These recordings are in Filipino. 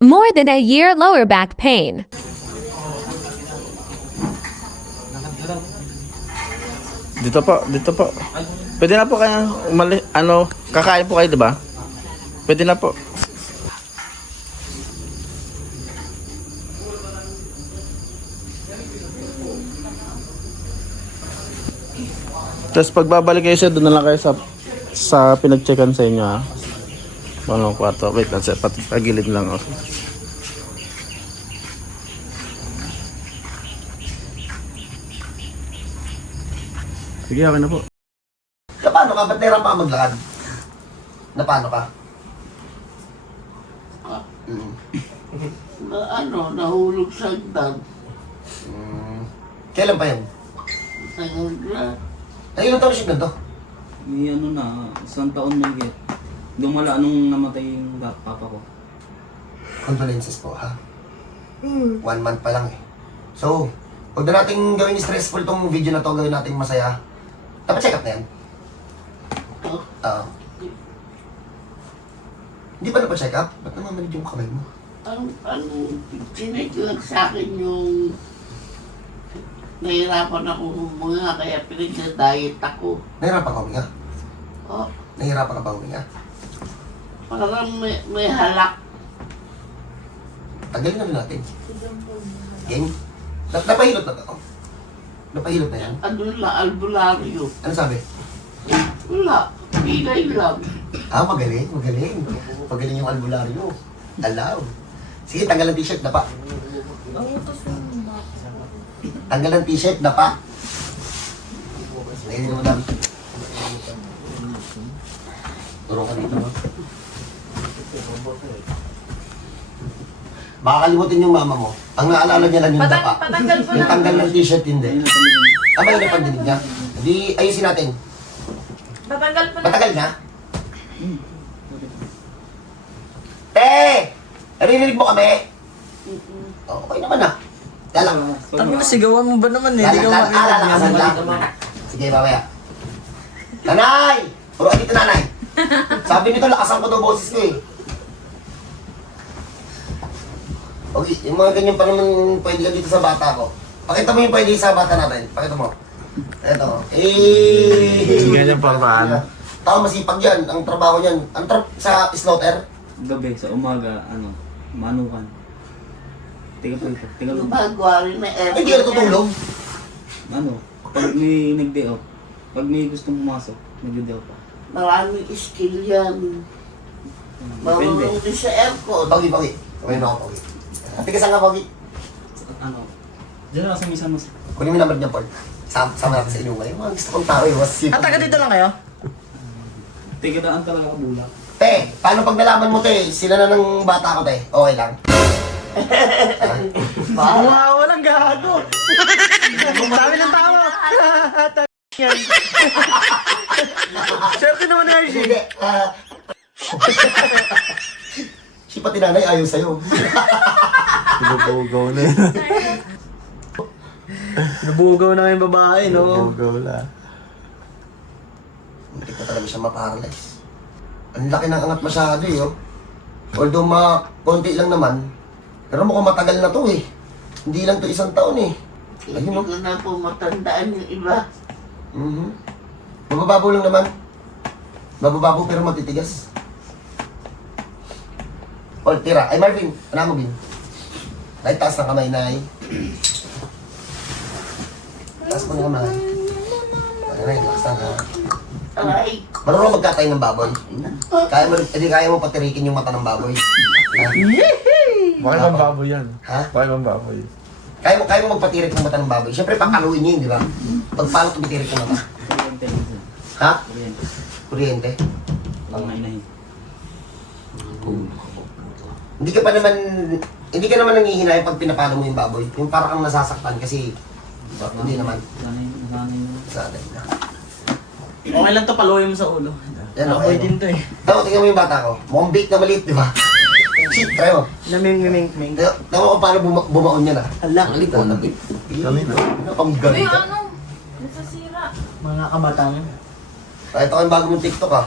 More than a year lower back pain. Dito po, dito po. Pwede na po kayo kakain po kayo, di ba? Pwede na po. Tapos pagbabalik kayo doon na lang kayo sa pinag-checkan sa inyo, ha. Ano, kwarto. Wait, that's it. Pagilid lang ako. Sige, okay na po. Paano ka? Ba't nahirap ka maglakad? Na paano ka? Nahulog sa hagdan. Kailan pa yan? Tagal na. Ay, ilang taon siya to? May isang taon na higit. Dumala nung namatay yung papa ko. Condolences po, ha? 1 month pa lang eh. So, huwag na natin gawing stressful tong video na to, gawin natin masaya. Dapat check up na yan. Oo. Hindi pa na-check up? Ba't namamanid yung kamay mo? Sinig lang sa akin yung nahirapan ako huminga kaya pinag-diet ako. Nahirapan ka huminga? Oh, Nahirapan ka ba huminga? parang may halak. Tagalin na rin natin. Game? Napahilot na to? Napahilot na yan? Ano lang, albularyo. Ano sabi? Wala, pilay lang. Ah, magaling, magaling. Magaling yung albularyo. Alaw. Sige, tanggal ng t-shirt na pa. Tanggal ng t-shirt na pa. Ayun mo dami. Turo ka dito. Baka kalimutin yung mama mo. Ang naalala niya lang yung dapa. Yung tanggal ng t-shirt, hindi. Tama yun ang pandinig niya. Hindi, ayusin natin. Tatanggal po na. Matagal na? Narinig mo kami? Oh, okay naman ah. Dalang. Ano sigawan mo ba naman eh? Hindi ka Lalakasan lang. Sige, mamaya. Nanay! Puro dito, nanay. Sabi nito, lakasan ko daw boses ko eh. Okay, yung mga ganyan pa naman pwede ka dito sa bata ko. Pakita mo yung pwede sa bata natin. Pakita mo. Eto. Ganyan pa paano? Tao masipag yan. Ang trabaho niyan. Sa slaughter? Gabi, sa umaga, manukan. Tiga po ito. Tiga po. Gumagawa rin na aircon. Hindi ka natutulog. Pag may nag-day off, pag may gustong pumasok, nag-day off pa. Maraming skill yan. Depende. Marunong din sa aircon. Pagi. Okay na ako, Pagi. Tigasan nga, Pagi. Diyan na sa misa mas. Kunin mo yung number niya, Paul. Sama natin sa inuman. Yung mga gusto kong tao eh. Taga dito lang kayo? Tiga daan talaga kabula. Te, paano pag nalaman mo, te? Sila na ng bata ko, te. Okay lang. Wow, walang gago. Sabi ng tama. Yan. Swerte naman na yun, Hindi. Si pati nanay ayaw sa'yo. Bugaw na yun. Nabugaw na yung babae, no? Bugaw na. Hindi ko talaga siya maparalyze. Ang laki ng angat masyado eh, oh. Although konti lang naman, pero mukhang matagal na to eh. Hindi lang to 1 taon eh. Hindi ko na po matandaan yung iba. Mabababaw lang naman. Mabababaw pero matitigas. O, tira. Ay, Marvin. Ano mo, Bin? Ay, taas ng kamay, Nay. Taas mo ng kamay. Ay, taas ng kamay. Aray, Marunong magkatay ng baboy. Kaya mo patirikin yung mata ng baboy. Bakit bang baboy yan? Ha? Bakit bang baboy? Kaya mo magpatirik ng mata ng baboy. Siyempre, pakaluin niyo yun, di ba? Pag paano tumitirik ng mata? Kuryente lang siya. Ha? Kuryente. Kuryente? Ang mainahin. Hindi ka naman nangihinay pag pinapalo mo yung baboy. Yung parang kang nasasaktan kasi hindi naman. Sanay naman. Sanay na. Okay lang to, paluin mo sa ulo. Yan, Apoy okay. din to eh. Tama, tingnan mo yung bata ko. Mukhang bake na maliit, di ba? Shit, try mo. Naming-ming-ming. Tama ko paano bumaon yan ah. Hala, Ang likod. Kami na. Ang Uy, ganda. ano? Nasasira. mga kabatang. Ito yung bago mong TikTok ah.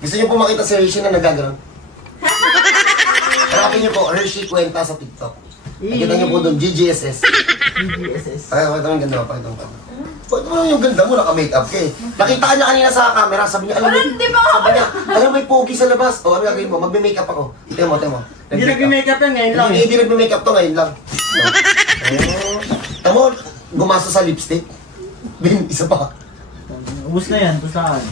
Gusto niyo po makita si Rishi na nagaganon? Hanapin niyo po, Hershey Kwenta sa TikTok. Nakita niyo po doon, GGSS. GGSS. Pakita mo yung ganda mo, pakita mo. Pakita mo yung ganda mo, naka-makeup ka eh. Nakita ka niya kanina sa camera, sabi niya, alam mo, Hindi ba ako? sabi niya, alam mo, may pogi sa labas. O, ano gagawin mo? Magme-makeup ako. Ito mo. Hindi nag-makeup yan ngayon lang. Hindi nagme-makeup to ngayon lang. Tamo, gumasto sa lipstick. Bin, isa pa. Ubus na yan, pustahan.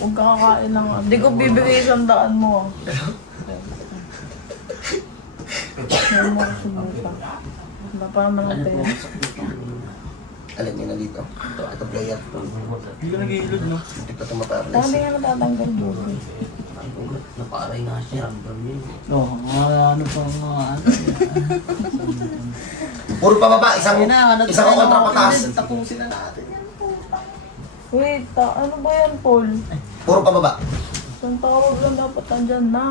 Huwag ka kakain lang. Hindi ko bibigay 100 mo. Hindi mo ako sumuta. Wala pa naman ang pera. Alam niyo na dito. Ito player. Hindi ka nag-iilod, no? Hindi pa ito maparlis. Dami nga natatanggal dito. Oo, ano pa mga ano. Puro pababa, isang kontra pataas. Tapusin na natin yan. Wait, ano ba yan, Paul? Puro pababa. Isang tawag lang dapat nandyan na.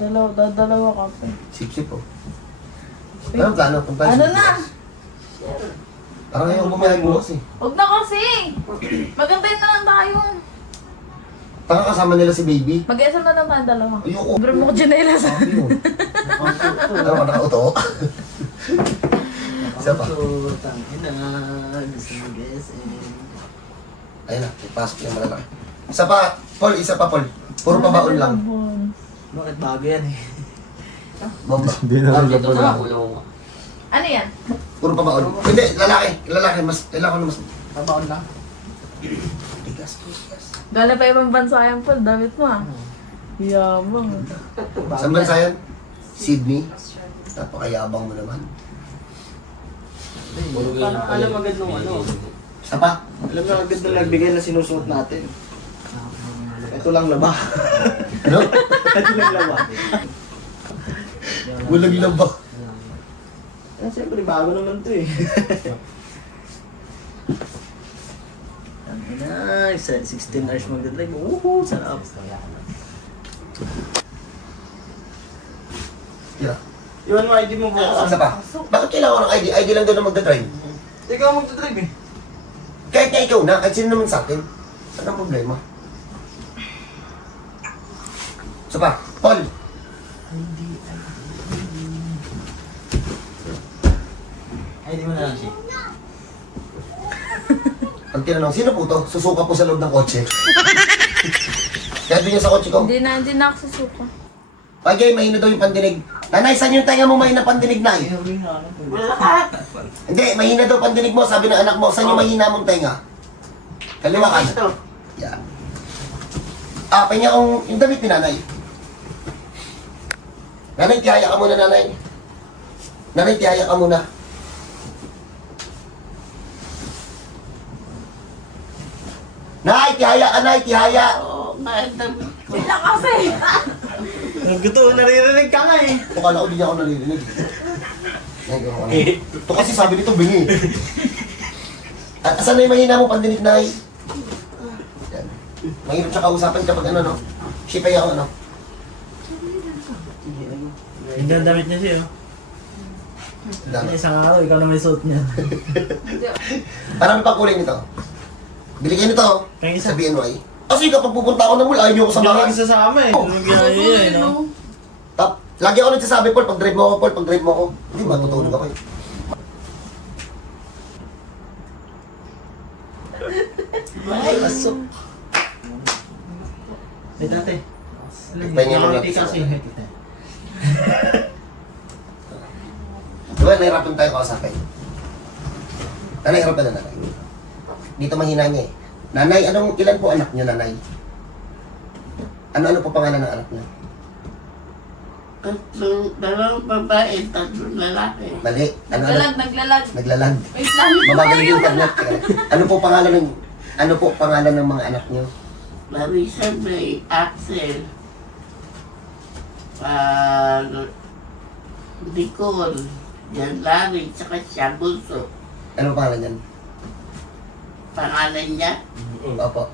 Dalawa ka pa. Sip-sip po. Anong plano? Ano na? Parang ayaw bumiyahe bukas eh. Huwag na kasi! Magantay na lang tayo. Parang kasama nila si baby. Mag-SM na lang tayo dalawa. Ayoko. Bro mo ko chinelas. Sabi mo. Ano ka nakauto? Isa pa. Tangina, gusto mo guys Ayun na, ipasok yung malalaki. Isa pa, Paul, isa pa, Paul. Puro pabaon lang. Bakit bago yan eh? Bomba. Ano yan? Puro pabaon. Hindi, lalaki, mas, kailangan ko na mas. Tabaon lang. Tigas. Gala pa ibang bansa yan, Paul. Damit mo ah. Yabang. Saan bansa yan? Sydney. Napakayabang mo naman. Parang alam agad nung ano. Isa pa. Alam na agad nung nagbigay na sinusuot natin. Ito lang laba. Ano? Ito lang laba. Walang laba. Eh, siyempre, bago naman to eh. Nice, 16 hours magdadrive. Woohoo, sarap. Yeah. Iwan mo ID mo bukas. Isa pa. Bakit kailangan ko ng ID? ID lang doon na magdadrive. Ikaw magdadrive eh. Kahit na ikaw na, kahit sino naman sa atin. Ano ang problema? Isa pa. Paul. ID mo na lang siya. Pag tinanong, sino po to? Susuka po sa loob ng kotse. Kaya doon yung sa kotse ko. Hindi na ako susuka. Okay, mahina daw yung pandinig. Nanay, saan yung tenga mo mahina pandinig na eh? Lahat. Hindi, mahina daw pandinig mo. Sabi ng anak mo, saan yung mahina mong tenga? Kaliwa ka na. Ito. Yan. Pahinga kong yung damit ni nanay. Nanay, tihaya ka muna, nanay. Nanay, tihaya ka muna. Nay, tihaya ka, nay, tihaya. Oo, madam. Sila kasi! Gusto, naririnig ka nga eh. Ito kala ko di niya ako naririnig. Ito kasi sabi nito, bingi. At asan na yung mahina mo pandinig, nay? Yan. Mahirap siya kausapan kapag ano, no? Shipay ako, ano? Hindi ang damit niya siya oh. Dami. Isang araw, ikaw na may suot niya. Marami pang kulay nito. Bili kayo nito, Kaya isa. sa BNY. Kasi kapag pupunta ako ng mall, ayaw niyo ako Hindi ako samahan. nagsasama eh. Oh. Anong ginagawa eh, no? Lagi ako nagsasabi, Paul, pag drive mo ako, Paul, pag drive mo ako. Hindi, matutulog ako eh. Ay, pasok. Ay, dati. Pahinga mo lang. Nakangiti kasi. Diba, nahirapan tayo kausapin. Nahirapan na nanay. Dito mahina niya eh. Nanay, ilan po anak niyo, nanay? Ano po pangalan ng anak niyo? Dalawang babae, 3 lalaki. Mali. Naglalag. Naglalag. Wait lang. Mabagal yung internet. Ano po pangalan ng mga anak niyo? Marisa May, Axel. Nicole. Yan Larry, tsaka siya Bulso. Ano pangalan niyan? Pangalan niya, Opo.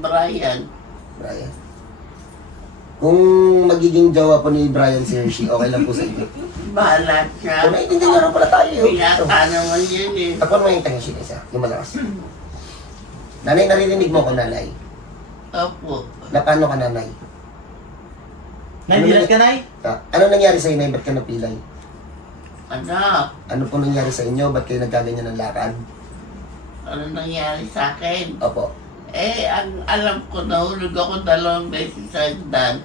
Brian. Brian. Kung magiging jowa po ni Brian si Hershey, okay lang po sa inyo. Bahala siya. Kung naiintindihan naman pala tayo. Pinata naman yan eh. Takpan mo yung tension isa, yung malakas. Nanay, naririnig mo ko, nanay. Opo. Na paano ka, nanay? Naidilat ka, Nay? Ano nangyari sa'yo, Nay? Ba't ka napilay? Ano? Ano po nangyari sa inyo? Ba't kayo nagkaganyan ng lakad? Ano nangyari sa akin? Opo. Eh, ang alam ko, nahulog ako 2 beses sa hagdan.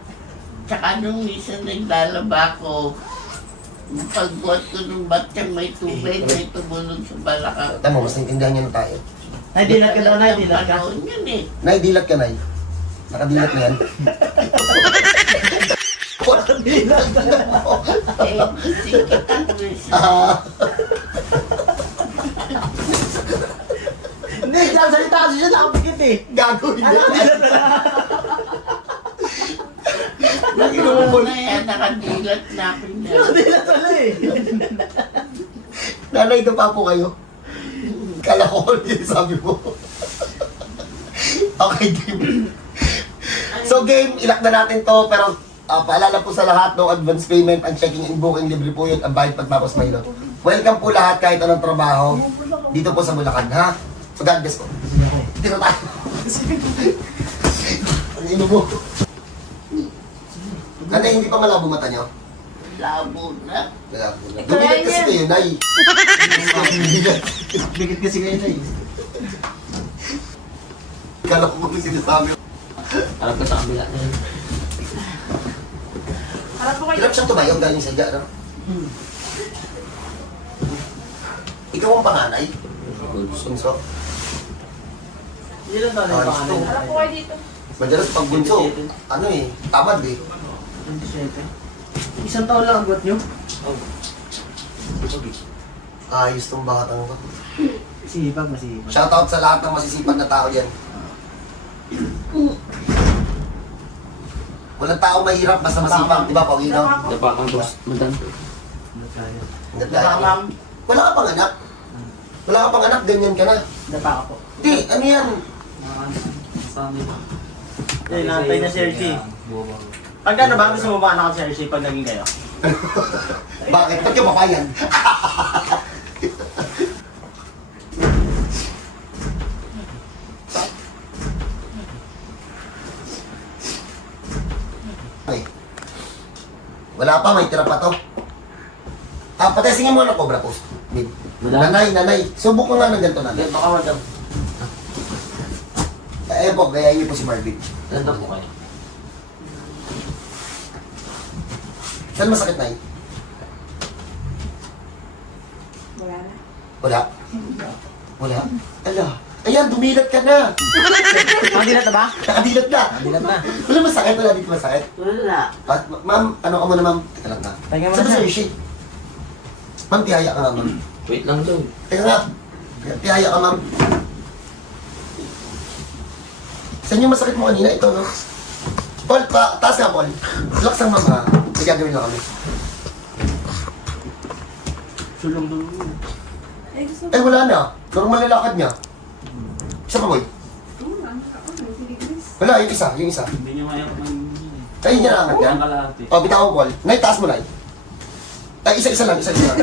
Tsaka nung minsan naglalaba ko, pagbuhat ko ng batyang may tubig, may tumulog sa balakang. Tama, mas naintindihan niyo na tayo. Naidilat ka daw, Nay? Dilat ka? Panahon yun eh. Nay, dilat ka, Nay. Nakadilat na yan. Eh, sikit ako eh. Hindi, salita kasi siya nakapikit eh. Gago, hindi. Ano na yan, nakadilat na ako niya. Naidilat pala eh. Nanay, ito pa po kayo. Kala ko yun, sabi mo. Okay, game. So game, ilak na natin to, pero paalala po sa lahat, no advance payment, ang checking and booking, libre po yun, ang bayad pagtapos Maylot. Welcome po lahat kahit anong trabaho, dito po sa Bulacan, ha? So God bless po. Dito tayo. Ang ino mo. Nanay, hindi pa malabo mata nyo? Labo na. Malabo na. Dumilat kasi kayo, Nay. Bigit kasi kayo, Nay. Kala ko kung sinasabi. Harap ka sa kabila na yun. Harap po kayo. Hirap siyang tumayo galing sa higa, no? Ikaw ang panganay? Bunso. Ilan taon yung pangalan? Harap po kayo dito. Madalas pag bunso, ano eh, tamad eh. 27. Isang taon lang ang buhat nyo? Ayos tong batang to. Masipag, masipag. Shoutout sa lahat ng masisipag na tao dyan. Walang tao mahirap basta masipag, di ba, Paulino? Dapa kang boss. Madan. Hanggat kaya. Wala ka pang anak. Wala ka pang anak, ganyan ka na. Dapa ka po. Di, ano yan? Sa amin. Eh, natay na si RC. Pag ano ba, gusto mo ba anak si RC pag naging kayo? Bakit? Ba't ka papayan? Okay. Wala pa, may tira pa to. Patestingin mo ng Cobra Post. Nanay, nanay, subok ko nga ng ganito nanay. Baka madam. Eh po, gayahin niyo po si Marvin. Ganda po kayo. Saan masakit na Wala. Wala? Ala. Ayan, dumilat ka na. Madilat na ba? Nakadilat na. Madilat na. Wala masakit, wala dito masakit. Wala. Ma'am, ano ka muna ma'am? Teka lang na. Tingnan mo Saan na ba siya. si Rishi? Ma'am, tihaya ka nga ma'am. Wait lang daw. Teka nga. Tihaya ka ma'am. Saan yung masakit mo kanina? Ito, no? Paul, taas nga, Paul. Relax ang ma'am, ha? May gagawin lang kami. Sulong doon. Eh, wala na. Normal na lakad niya. Isa pa, boy. Wala, yung isa, yung isa. Hindi nyo kaya man. Ay, hindi na angat yan. Ang kalahati. O, bitawan, Paul. Nay, taas mo, Nay. Ay, isa-isa lang, isa-isa lang.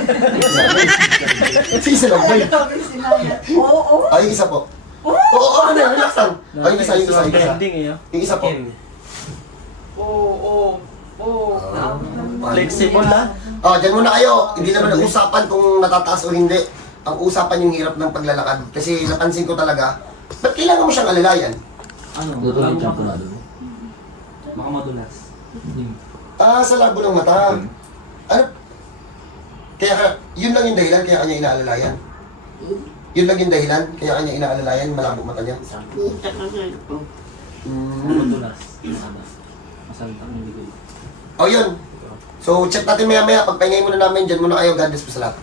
Isa-isa lang, boy. Ay, yung isa po. Oo, ano yan, relax lang. Ay, yung isa, yung isa, yung isa. Ending eh. Yung isa po. Flexible ha? Oh, dyan muna kayo. Hindi naman ang usapan kung natataas o hindi. Ang usapan yung hirap ng paglalakad. Kasi napansin ko talaga, ba't kailangan mo siyang alalayan? Ano? Tutulog siya po na doon. Baka madulas. Sa labo ng mata. Ano? Yun lang yung dahilan kaya kanya inaalalayan. Yun lang yung dahilan kaya kanya inaalalayan, malabo mata niya. Puta ka nga ito. Madulas. Masantang hindi ko. O yun. So, check natin maya-maya. Pagpahingay muna namin, dyan muna kayo. God bless po sa lahat.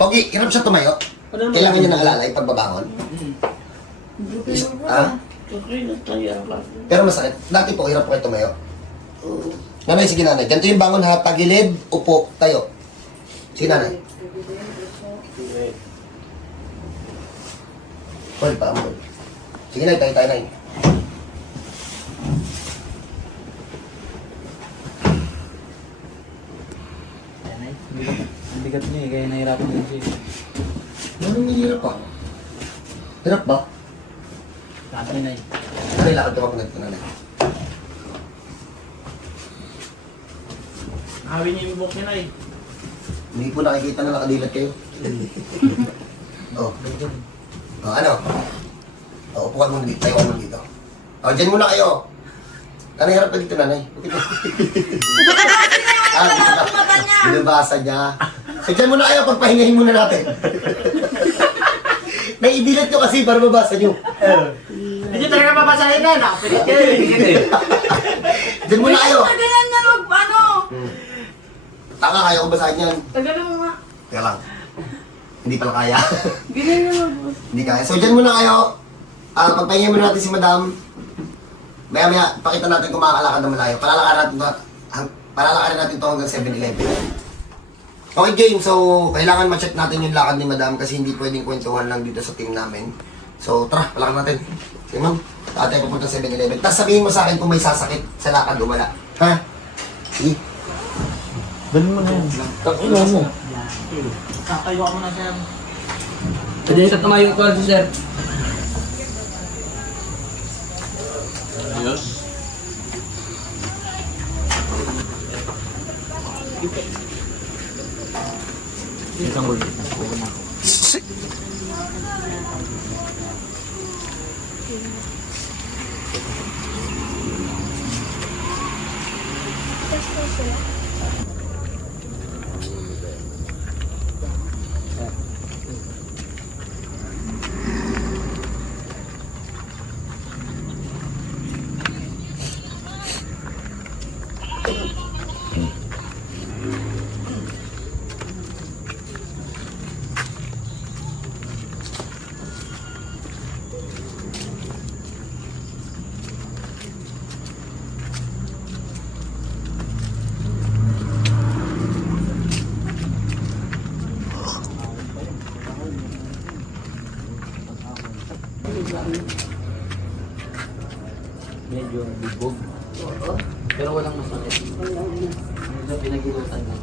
Pogi, hirap siya tumayo. Kailangan niya ng alalay pagbabangon. Ha? Okay na tayo ako. Pero masakit. Dati po, hirap po kayo tumayo. Nanay, sige nanay. Ganito yung bangon ha. Tagilid, upo, tayo. Sige nanay. Paul, paamol. Sige nay, tayo tayo nay. Ang bigat niya eh, kaya nahirapan din siya. Anong hirap pa? Hirap ba? Dati na eh. Nanay, lakad ka pa po nagpunanay. Hawin niyo yung buhok niya na eh. Hindi po nakikita na nakadilat kayo. Oh. Oh, ano? Oh, upo ka muna dito. Tayo ka muna dito. Oh, dyan muna kayo. Nanay, harap ka dito, nanay. Dito. Binabasa niya. So, dyan muna kayo. Pagpahingahin muna natin. Naidilat nyo kasi para mabasa nyo. Hindi talaga mabasahin na. Nakapilit kayo eh. Dyan muna kayo. Ganyan na ano? Taka, kaya ko basahin yan. Tagalin mo nga. Kaya lang. Hindi pala kaya. Ganyan na Hindi kaya. So, dyan muna kayo. Pagpahingahin muna natin si madam. Maya-maya, pakita natin kung makakalakad na malayo. Palalakarin natin to hanggang 7-Eleven. Okay, game. So, kailangan ma-check natin yung lakad ni madam kasi hindi pwedeng kwentuhan lang dito sa team namin. So, tara, palakad natin. Okay, ma'am. Tatay pupunta sa 7-Eleven. Tapos sabihin mo sa akin kung may sasakit sa lakad o wala. Ha? Sige. Dali mo na yan. Tangina mo. Kakayo ako na siya. Pwede sa tumayo ko si sir. Medyo bubog. Pero walang masakit. Medyo pinagilutan na.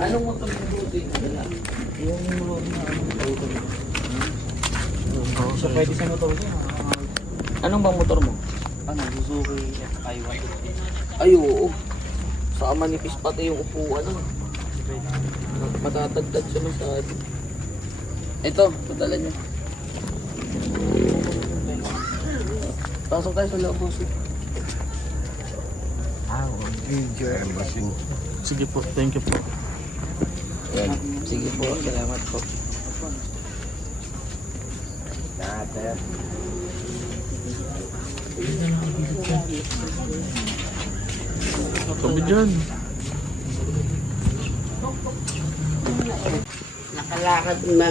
Anong motor mo buti? Yung motor na so pwede sa motor niya. Anong bang motor mo? Ano, Suzuki FI150. Ay, oo. Saka manipis pati yung upuan. Matatagtad siya masyado. Ito, padala niyo. Pasok tayo sa loob, boss. Sige po, thank you po. Yan. Sige po, salamat po. Sabi dyan. Nakalakad na.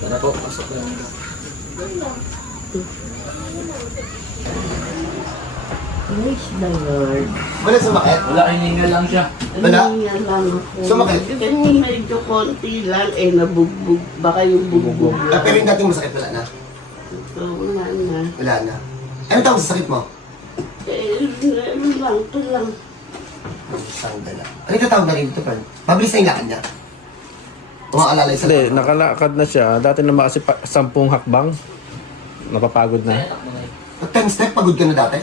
Tara po, pasok lang. Praise the Lord. Wala sumakit? Wala, hininga lang siya. Wala? Kanina lang ako. Sumakit? Ganyan medyo konti lang, nabugbog. Baka yung bugbog. Pero yung dating masakit wala na. So, wala na. Wala na. Ano tawag sa sakit mo? Ano lang, ito lang. Sandala. Ano yung tatawag na rin dito, Fern? Mabilis na yung lakad niya. Umaalalay sa Hindi, nakalakad na siya. Dati naman kasi 10 hakbang. Napapagod na. 10 step, pagod ka na dati?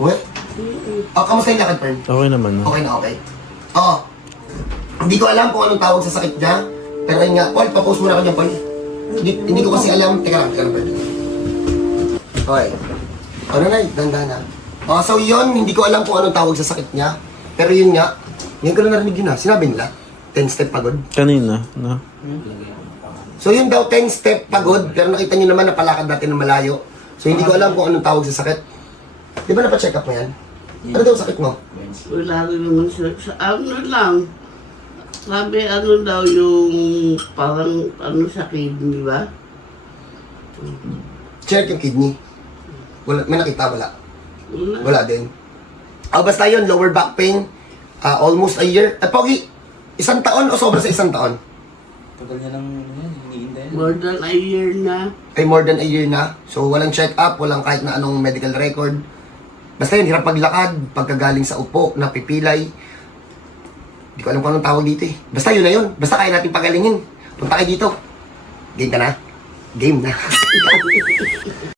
Uwe? Kamusta yung lakad, Fern? Okay naman. No? Okay na okay? Oo. Hindi ko alam kung anong tawag sa sakit niya. Pero yun nga, Paul, papost muna ka dyan, Paul. Hindi ko kasi alam. Teka lang, Paul. Okay. Ano na, dandahan na. So yun, hindi ko alam kung anong tawag sa sakit niya. Pero yun nga, ngayon ko lang narinig yun Sinabi nila, 10 step pagod. Kanina, no? So yun daw, 10 step pagod. Pero nakita niyo naman, napalakad natin ng malayo. So hindi ko alam kung anong tawag sa sakit. Di ba napacheck up mo yan? Ano daw sakit mo? Wala rin naman sa ano lang. Sabi ano daw yung parang ano sa kidney ba? Check yung kidney. Wala, may nakita, wala. Wala. Wala din. Basta yun, lower back pain, almost a year. Pogi, 1 taon o sobra sa 1 taon? Tagal niya lang hinihinday. More than a year na. Ay more than a year na. So walang check-up, walang kahit na anong medical record. Basta yun, hirap paglakad, pagkagaling sa upo, napipilay. Hindi ko alam kung anong tawag dito eh. Basta yun na yun. Basta kaya natin pagalingin. Punta kayo dito. Game ka na? Game na.